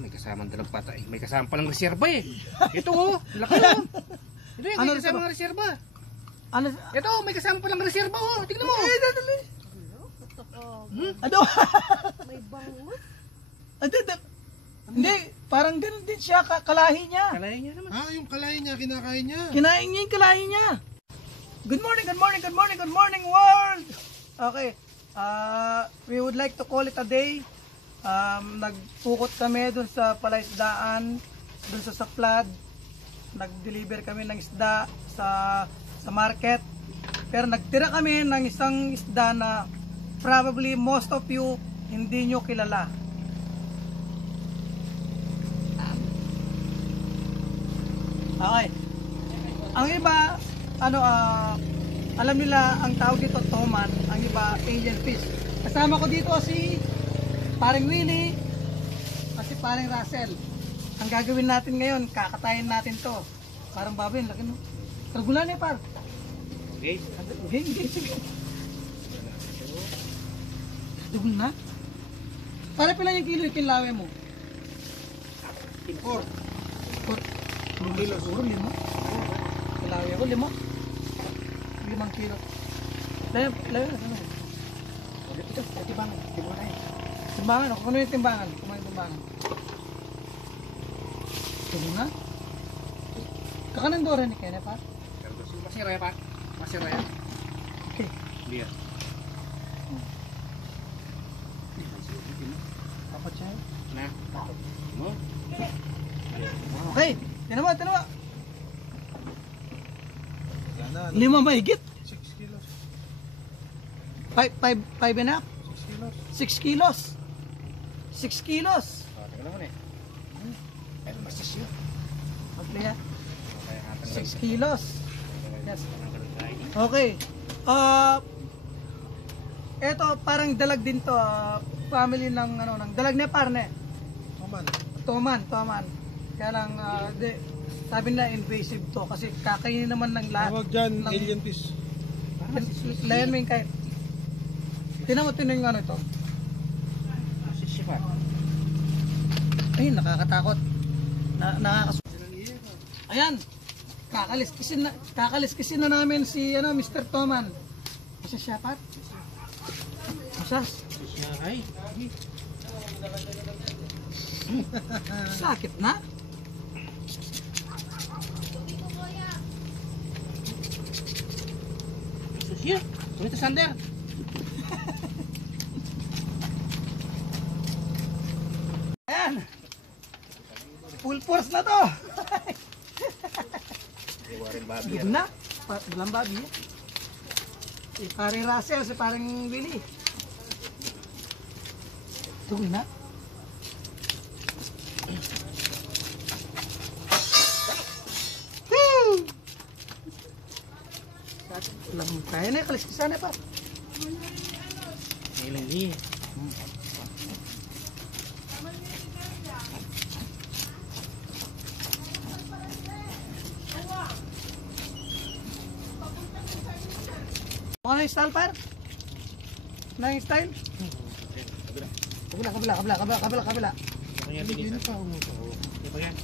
may kasamang dalang patay. May kasama palang reserba eh. Ito oh, laki oh. Ito yung may kasamang reserba. Ano? Ito, may kasama palang reserba oh. Tignan mo. Ano? May bangus. Hindi, parang ganun din siya, kalahi niya. Kalahin niya naman. Ah, yung kalahin niya, kinakain niya. Kinain niya yung kalahi niya. Good morning, good morning, good morning, good morning world! Okay, we would like to call it a day. Nagpukot kami dun sa palaisdaan, dun sa saplad. Nag-deliver kami ng isda sa market. Pero nagtira kami ng isang isda na probably most of you hindi nyo kilala. Okay. Ang iba, alam nila ang tawag dito toman, ang iba Indian fish. Kasama ko dito si paring Willie at si paring Russell. Ang gagawin natin ngayon, kakatayin natin to. Parang baboy, laki no. Targulan eh par. Okay. Okay, sige. Dugol na. Para pala yung kilo yung kinlawe mo? 4 kilo siguro, 5. Kinlawe ako, 5 kilo. Layo na, ano? Ito, timbangan. Timbangan tayo. Timbangan, ako kuno yung timbangan. Kumain yung timbangan. Ito na. Kakanan doon rin ni Kene pa. Masira ya pak. Masira ya. Okay. Biar. Dapat siya. Nah. Mo. Okay. Tinan mo. Yan na, 5 mahigit. 6 kilos. 5 and a half. 6 kilos. 6 kilos. 6 kilos. Oh, tingnan mo na eh. Ay, masis yun. Okay ya. 6 kilos. Yes. Okay. Ito parang dalag din to. Family ng ng dalag na parne. Toman. Toman. Kaya lang sabi na invasive to kasi kakainin naman ng lahat. Tawag dyan, ng, alien fish. Layan mo yung kahit. Tinan mo yung ano ito. Masis siya pak. Ay, nakakatakot. Ayan. Kakaliskisin na namin si Mr. Toman. Masya siya, Pat? Masas? Ay. Sakit na? Masis yun. Ito Sander. Ayan. Full force na to. Iwarin babi. Gid na. Bilang babi. Si paring Russell, si paring Willie. Tugol na. Lang tayo na, kaliskisan na pa. Ilang ni. Ano yung style par? Ano yung style? Kabila. Kaya bilis pa umuso. Di ba yan?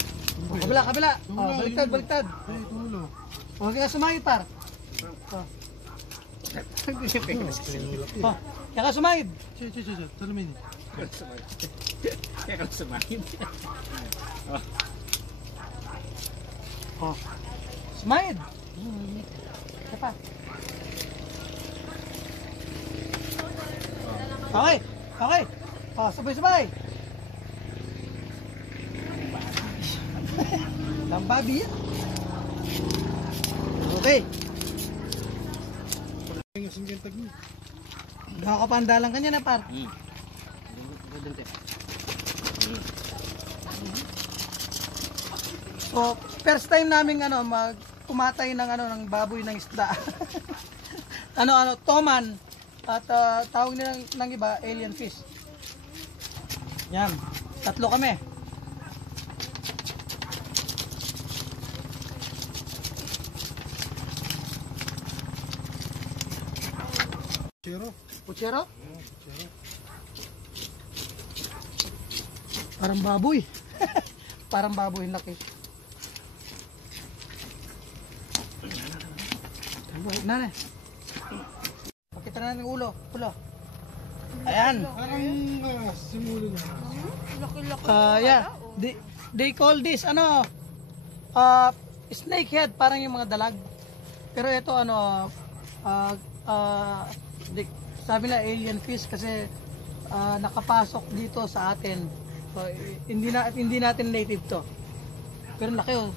Kabila. Oh, baliktad. Ay, tulo. Okay ka sumahid par. Oh, kaya ka sumahid. Che. Talamin. Kaya kalau semakin. Oh. Sumahid. Kaya pa. Okay. Oh, sabay. Lambabi yan. Okay. Yung singgeng tagmi. Nakakapandalang kanya na par. So, first time namin kumatay ng baboy ng isda. Toman at tawag nila ng iba alien fish. Yan. 3 kami. Puchero? Parang baboy. Parang baboy laki. Nane. Pakita na ng ulo. Ulo. Ayan. Parang simulo na. Laki-laki. Yeah. They call this snakehead, parang yung mga dalag. Pero ito sabi na alien fish kasi nakapasok dito sa atin. So, hindi natin native to. Pero laki oh.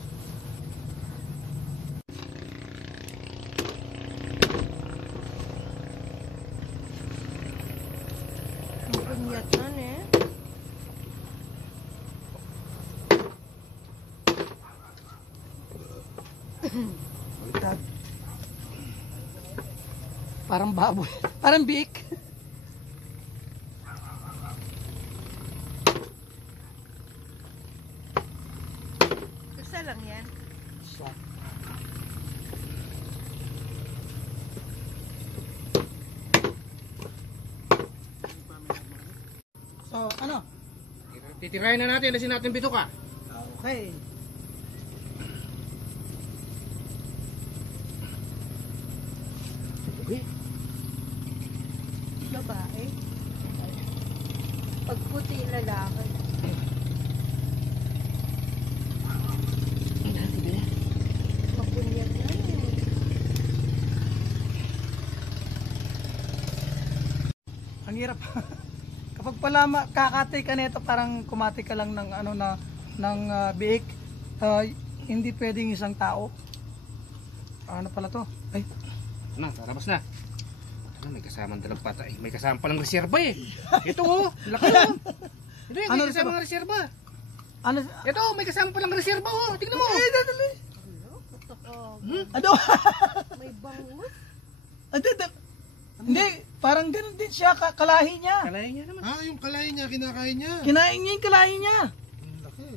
Makunyat na eh. Baliktad. Parang baboy. Parang biik. Isa lang yan. So, ano? Titirahin na natin, alisin natin bituka. Okay. Okay. Babae. Pag puti lalaki. Makunyat na eh. Ang hirap. Kapag pala kakatay ka nito, parang kumatay ka lang ng biik. Hindi pwedeng isang tao. Ano pala to? Ay, Ano, lalabas na. Ano, may kasamang dalang patay. May kasama palang reserba eh. Ito oh, laki oh. Ito yung Ano may kasamang reserba. ano? Ito, may kasama palang reserba oh. Tignan mo. Ano? May bangus. Hindi, parang ganun din siya, kalahi niya. Kalahin niya naman. Ah, yung kalahin niya, kinakain niya. Kinain niya yung kalahi niya. Ang laki.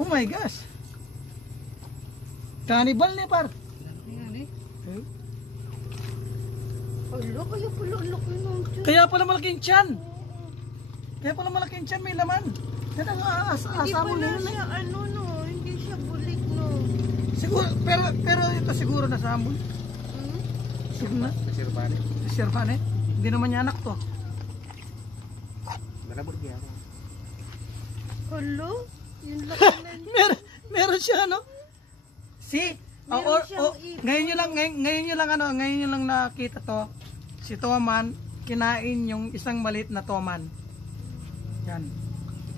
Oh my gosh. Cannibal niya par. Yan eh. Alo, kaya pala laki nung tiyan. Kaya pala malaking tiyan. Kaya pala malaking tiyan, may laman. Yan ang Hindi asamo pala na yun. siya ano no. Hindi siya bulik no. Siguro, pero ito siguro nasa ambon. Hmm? Siguro na. Reserba rin. Sirpan eh. Hindi naman niya anak to. Malabot niya ako. Alo, yung laki na. Meron siya ano? Si Meron siyang ipon. ngayon nyo lang nakita to. Si Toman kinain yung isang maliit na Toman. Yan.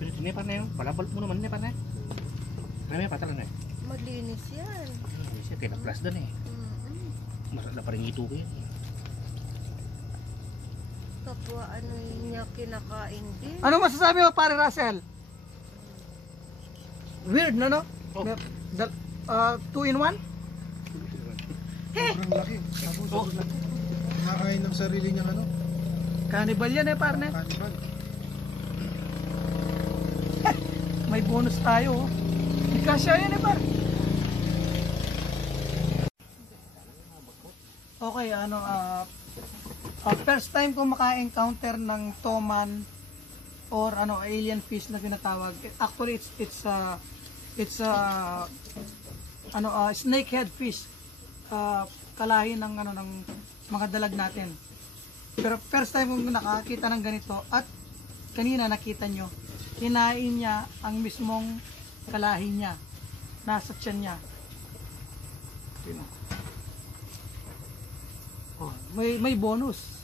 Pero ini pa na yun. Palabot mo naman niya pa na. Ano yung patalan na eh. Malinis yan. Ay, siya kinaplas doon eh. Masarap na pa rin ito ko yan. Kapwa ano yun niya kinakain din. Ano masasabi mo pare Russell? Weird no? Oh. 2 in 1? Sobrang laki. Tapos kinakain ng sarili niyang ano, Cannibal yan eh partner. cannibal. May bonus tayo oh. May kasya yan eh par. Okay, first time ko maka-encounter ng Toman or alien fish na tinatawag. Actually it's snakehead fish. Kalahi ng ng mga dalag natin. Pero first time kong nakakita ng ganito at kanina nakita nyo, kinain niya ang mismong kalahi niya. Nasa tiyan niya. Oh, may bonus.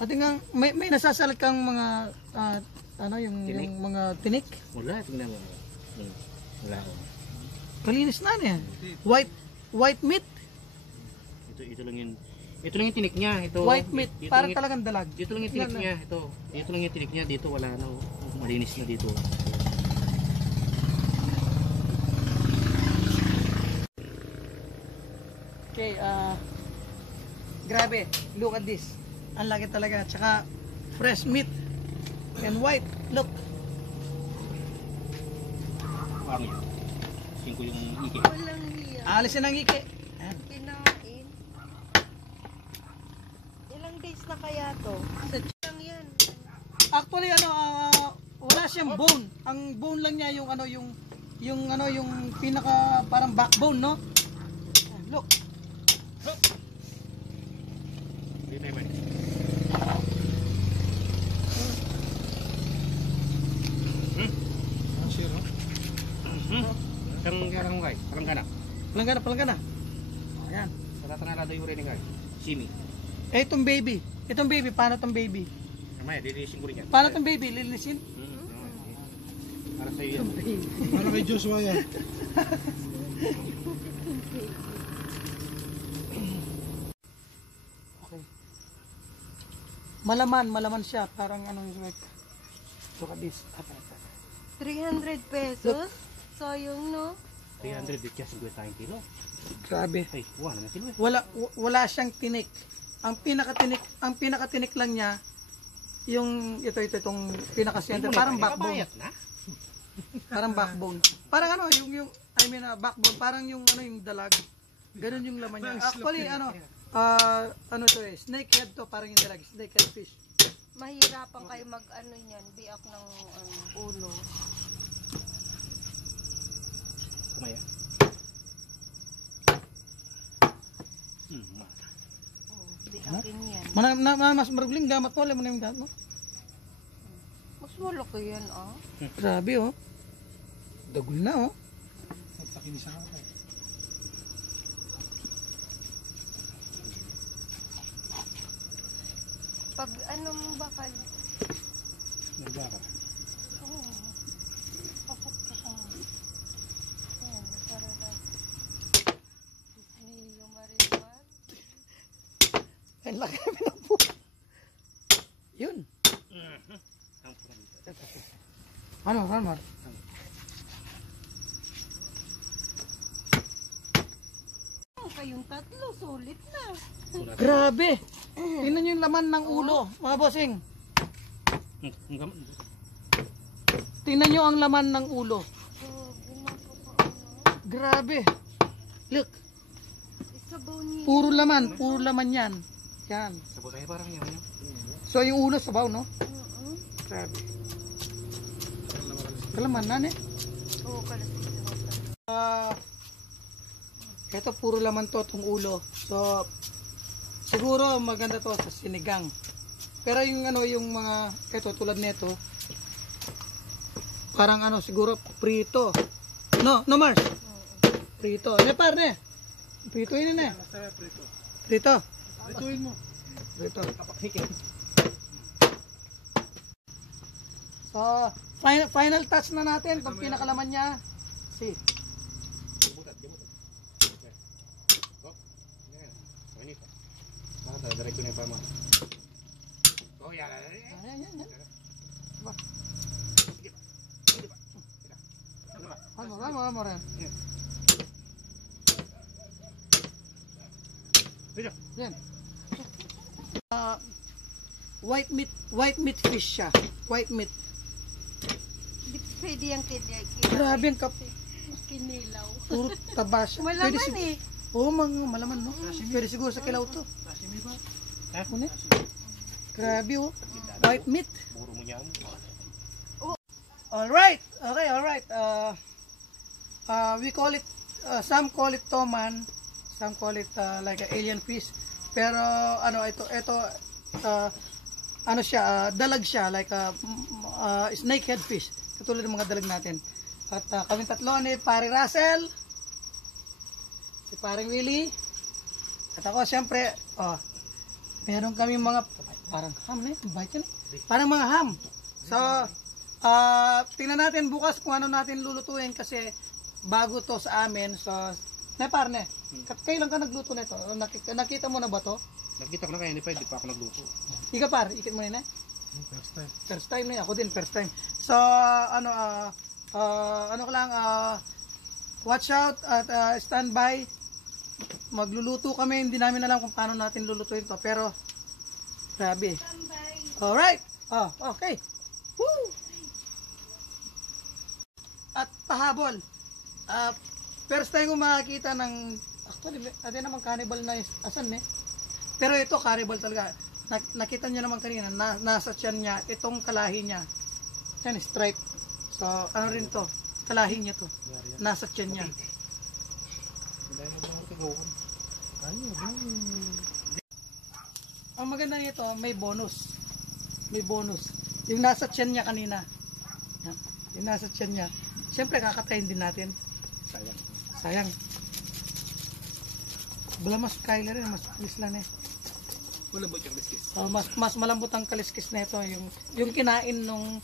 At nga may nasasalat kang mga yung mga tinik. Wala, tingnan mo. Wala ko. Kalinis na niya. White meat. Ito lang yung tinik niya. Ito, White meat. Ito Parang lang talagang dalag. Dito lang yung tinik niya. Dito lang yung tinik niya. Dito wala na. Malinis na dito. Okay, grabe. Look at this. Ang laki talaga. Tsaka fresh meat. And white. Look. Parang yun. Tingin ko yung ike. Walang hiya. Alisin ang ike. Ayan. Kinain. Ilang days na kaya to? Sa lang yan. Actually wala siyang bone. Ang bone lang niya yung yung pinaka parang backbone, no? Look. Hindi tayo ba? Ang share, no? Karang mo kay, palanggana. Palanggana. Ayan. Sa tatanala daw yung rin kay. Simi. Itong baby. Paano tong baby? Mamaya, dilisin ko rin yan. Paano tong baby? Lilinisin? Para sa'yo yan. Para kay Joshua yan. Okay. Malaman siya. Parang like, look at this. 300 pesos? Sayang, no? 300 bit kasi 50 kilo. Grabe. Ay, wala na kilo eh. Wala siyang tinik. Ang pinakatinik lang niya, yung itong pinaka-center, parang backbone. Kabayat na. Parang backbone. Parang backbone, parang yung yung dalag. Ganun yung laman niya. Actually, to snake head to, parang yung dalag, snake head fish. Mahirapan kayo mag-ano yan, biak ng ulo. Kumaya. Biakin yan. Mas marugling gamat mo, alam mo na yung gamat mo. Mas malaki yan, ah. Grabe, oh. Dagul na, oh. Takinis ako. Pag ano mo bakal? Nagbaka. Oo. Papukpok mo. Ayan, nasarara. Disney yung Marimar. Ang laki namin po. Yun. Ano? Kayong tatlo, sulit na. Grabe. Tingnan nyo yung laman ng ulo, mga bossing. Tingnan nyo ang laman ng ulo. Grabe. Look. Isabaw niyo. Puro laman yan. Yan. Sabot tayo parang yan. So yung ulo sabaw, no? Grabe. Kalaman na, ne? Oo, kalapit. Ito puro laman to itong ulo. So siguro maganda to sa sinigang. Pero yung mga ito tulad nito parang siguro prito. No Mars. Prito. Parne. Prito yun na. Prito. Ituin mo. Prito. So final touch na natin pag pinakalaman niya. See. Diretso na yung pama. Oh, yan. Ayan. Ba. Ano rin. Yan. White meat fish siya. White meat. Hindi pwede yung kinilaw. Grabe ang Kinilaw. puro taba siya. Malaman eh. Oo, malaman, no? Pwede siguro sa kilaw to. Ha? Kunit. Grabe, oh. White meat. Puro mo niyan. Alright. Okay, alright. We call it, some call it toman. Some call it like an alien fish. Pero, ito, dalag siya, like a snakehead fish. Katulad ng mga dalag natin. At kami tatlo ni Pare Russell, si Paring Willie, at ako siyempre, meron kami mga parang ham na yun, parang mga ham. So, tingnan natin bukas kung ano natin lulutuin kasi bago to sa amin. So, parne, kailan ka nagluto nito? Nakita mo na ba to? Nakita ko na kaya, hindi pa ako nagluto. Ika par, ikit mo na. First time. First time na yun, ako din first time. So, watch out at stand by. Magluluto kami, hindi namin alam kung paano natin lulutuin to, pero grabe. Alright. Okay. Woo! At pahabol. First time ko makakita ng, actually, natin naman cannibal na asan eh. Pero ito cannibal talaga. Nakita nyo naman kanina, nasa tiyan niya, itong kalahi niya. Yan, stripe. So, ano rin to? Kalahi niya to. Nasa tiyan niya. Ang maganda nito, may bonus. May bonus. Yung nasa tiyan niya kanina. Yan. Yung nasa tiyan niya. Siyempre, kakatayin din natin. Sayang. Bala mas kaila rin, mas lislan eh. Malambot yung biskis. Mas malambot ang kaliskis na ito, yung kinain nung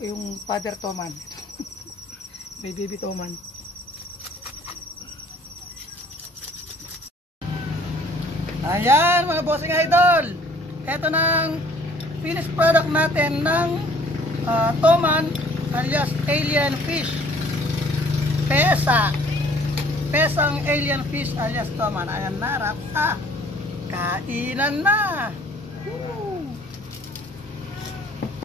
yung Father Toman. May baby Toman. Ayan mga bossing idol. Ito ng finished product natin ng Toman alias alien fish. Pesang alien fish alias Toman. Ayan na, rap. Kainan na. Woo!